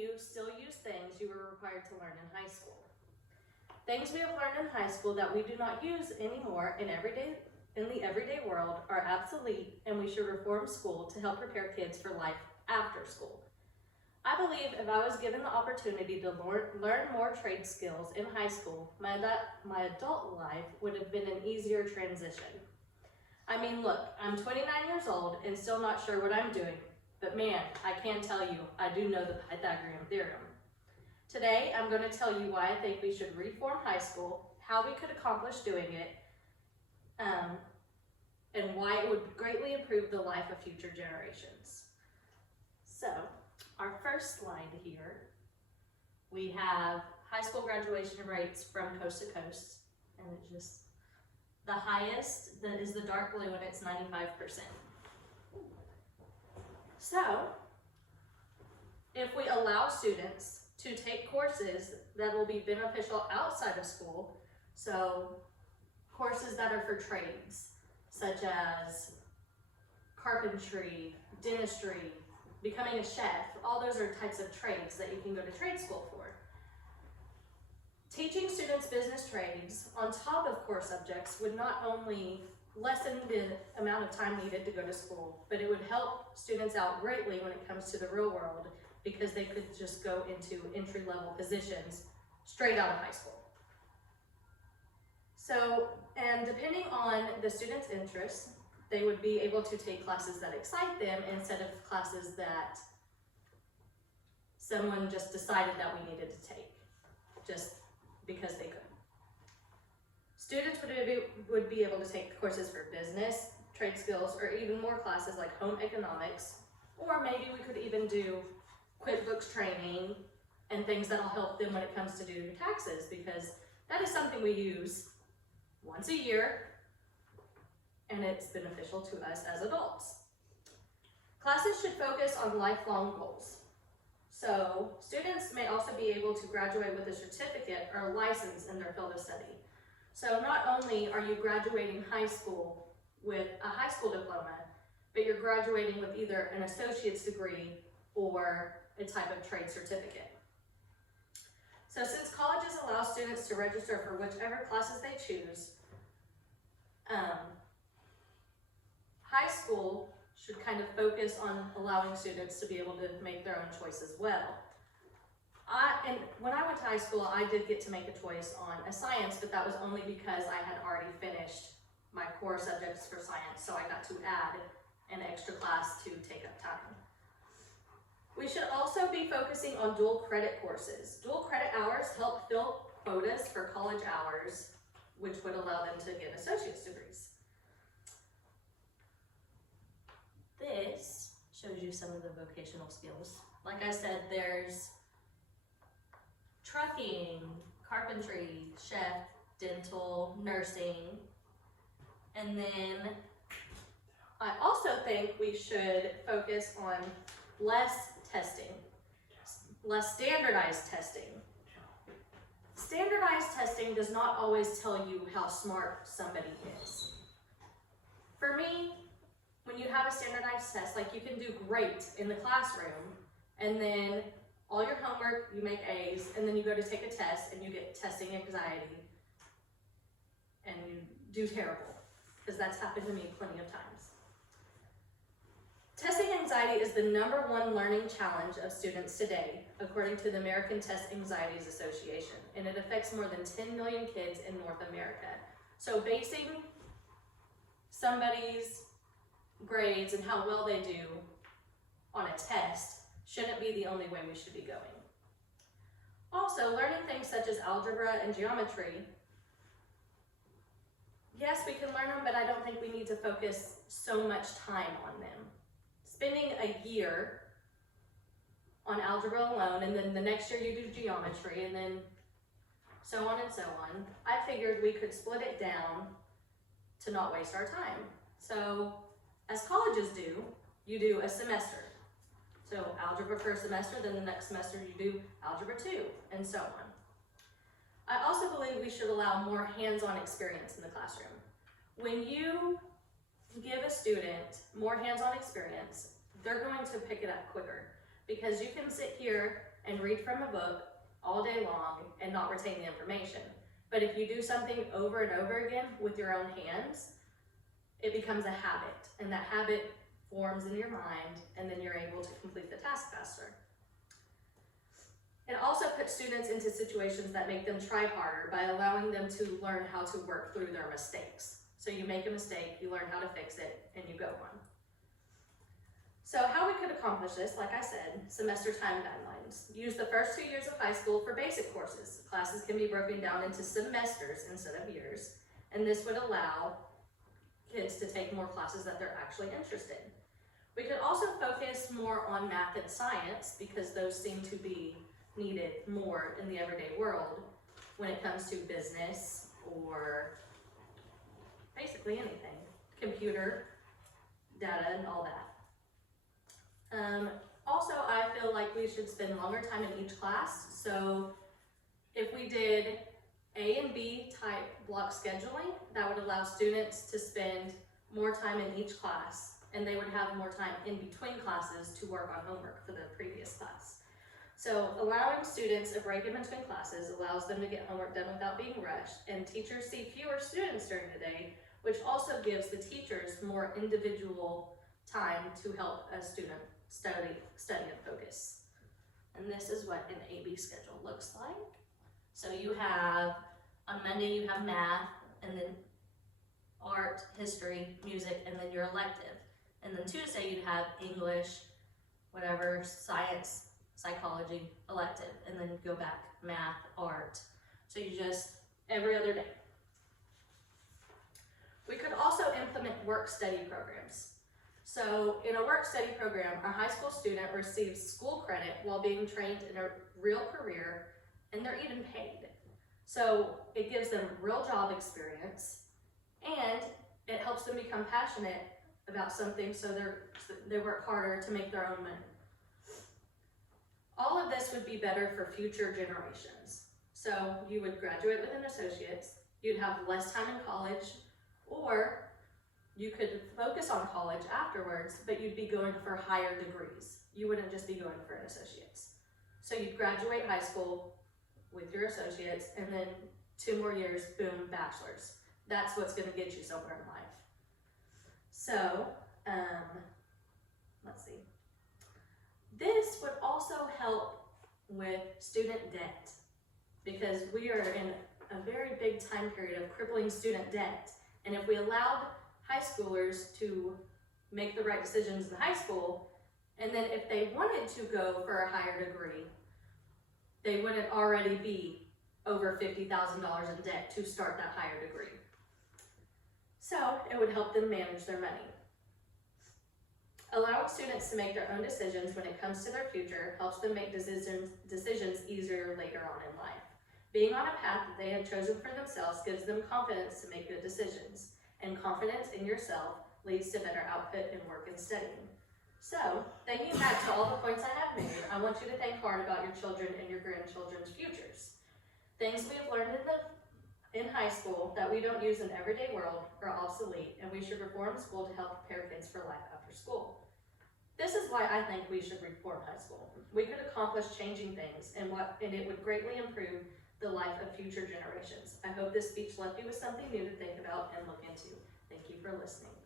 you still use things you were required to learn in high school. Things we have learned in high school that we do not use anymore in the everyday world are obsolete, and we should reform school to help prepare kids for life after school. I believe if I was given the opportunity to learn more trade skills in high school, my adult life would have been an easier transition. I mean, look, I'm 29 years old and still not sure what I'm doing, but man, I can tell you, I do know the Pythagorean theorem. Today, I'm going to tell you why I think we should reform high school, how we could accomplish doing it, and why it would greatly improve the life of future generations. So, our first slide here, we have high school graduation rates from coast to coast, and it's just the highest that is the dark blue, and it's 95%. So, if we allow students to take courses that will be beneficial outside of school, so courses that are for trades, such as carpentry, dentistry, becoming a chef, all those are types of trades that you can go to trade school for. Teaching students business trades on top of core subjects would not only lessen the amount of time needed to go to school, but it would help students out greatly when it comes to the real world, because they could just go into entry-level positions straight out of high school. So, and depending on the student's interests, they would be able to take classes that excite them instead of classes that someone just decided that we needed to take, just because they could. Students would be able to take courses for business, trade skills, or even more classes like home economics, or maybe we could even do QuickBooks training and things that'll help them when it comes to doing taxes, because that is something we use once a year, and it's beneficial to us as adults. Classes should focus on lifelong goals. So students may also be able to graduate with a certificate or a license in their field of study. So not only are you graduating high school with a high school diploma, but you're graduating with either an associate's degree or a type of trade certificate. So since colleges allow students to register for whichever classes they choose, high school should kind of focus on allowing students to be able to make their own choice as well. And when I went to high school, I did get to make a choice on a science, but that was only because I had already finished my core subjects for science, so I got to add an extra class to take up time. We should also be focusing on dual credit courses. Dual credit hours help fill quotas for college hours, which would allow them to get associate's degrees. This shows you some of the vocational skills. Like I said, there's trucking, carpentry, chef, dental, nursing, and then I also think we should focus on less testing, less standardized testing. Standardized testing does not always tell you how smart somebody is. For me, when you have a standardized test, like you can do great in the classroom, and then all your homework, you make A's, and then you go to take a test and you get testing anxiety, and you do terrible, because that's happened to me plenty of times. Testing anxiety is the #1 learning challenge of students today, according to the American Test Anxieties Association, and it affects more than 10 million kids in North America. So basing somebody's grades and how well they do on a test shouldn't be the only way we should be going. Also, learning things such as algebra and geometry, yes, we can learn them, but I don't think we need to focus so much time on them. Spending a year on algebra alone, and then the next year you do geometry, and then so on and so on, I figured we could split it down to not waste our time. So, as colleges do, you do a semester. So algebra for a semester, then the next semester you do algebra 2, and so on. I also believe we should allow more hands-on experience in the classroom. When you give a student more hands-on experience, they're going to pick it up quicker, because you can sit here and read from a book all day long and not retain the information. But if you do something over and over again with your own hands, it becomes a habit, and that habit forms in your mind, and then you're able to complete the task faster. It also puts students into situations that make them try harder by allowing them to learn how to work through their mistakes. So you make a mistake, you learn how to fix it, and you go on. So how we could accomplish this, like I said, semester time guidelines. Use the first 2 years of high school for basic courses. Classes can be broken down into semesters instead of years, and this would allow kids to take more classes that they're actually interested in. We could also focus more on math and science because those seem to be needed more in the everyday world when it comes to business or basically anything, computer, data, and all that. Also, I feel like we should spend longer time in each class. So if we did A and B type block scheduling, that would allow students to spend more time in each class, and they would have more time in between classes to work on homework for the previous class. So allowing students a break in between classes allows them to get homework done without being rushed, and teachers see fewer students during the day, which also gives the teachers more individual time to help a student study and focus. And this is what an AB schedule looks like. So you have, on Monday you have math, and then art, history, music, and then your elective. And then Tuesday you'd have English, whatever, science, psychology, elective, and then go back, math, art. So you just, every other day. We could also implement work study programs. So in a work study program, a high school student receives school credit while being trained in a real career, and they're even paid. So it gives them real job experience, and it helps them become passionate about something, so they work harder to make their own money. All of this would be better for future generations. So you would graduate with an associate's, you'd have less time in college, or you could focus on college afterwards, but you'd be going for higher degrees. You wouldn't just be going for an associate's. So you'd graduate high school with your associates, and then 2 more years, boom, bachelor's. That's what's gonna get you somewhere in life. So, let's see. This would also help with student debt, because we are in a very big time period of crippling student debt. And if we allowed high schoolers to make the right decisions in high school, and then if they wanted to go for a higher degree, they wouldn't already be over $50,000 in debt to start that higher degree. So it would help them manage their money. Allowing students to make their own decisions when it comes to their future helps them make decisions easier later on in life. Being on a path that they have chosen for themselves gives them confidence to make good decisions, and confidence in yourself leads to better output in work and studying. So, thinking back to all the points I have made, I want you to think hard about your children and your grandchildren's futures. Things we have learned in high school that we don't use in the everyday world are obsolete, and we should reform school to help prepare kids for life after school. This is why I think we should reform high school. We could accomplish changing things, and it would greatly improve the life of future generations. I hope this speech left you with something new to think about and look into. Thank you for listening.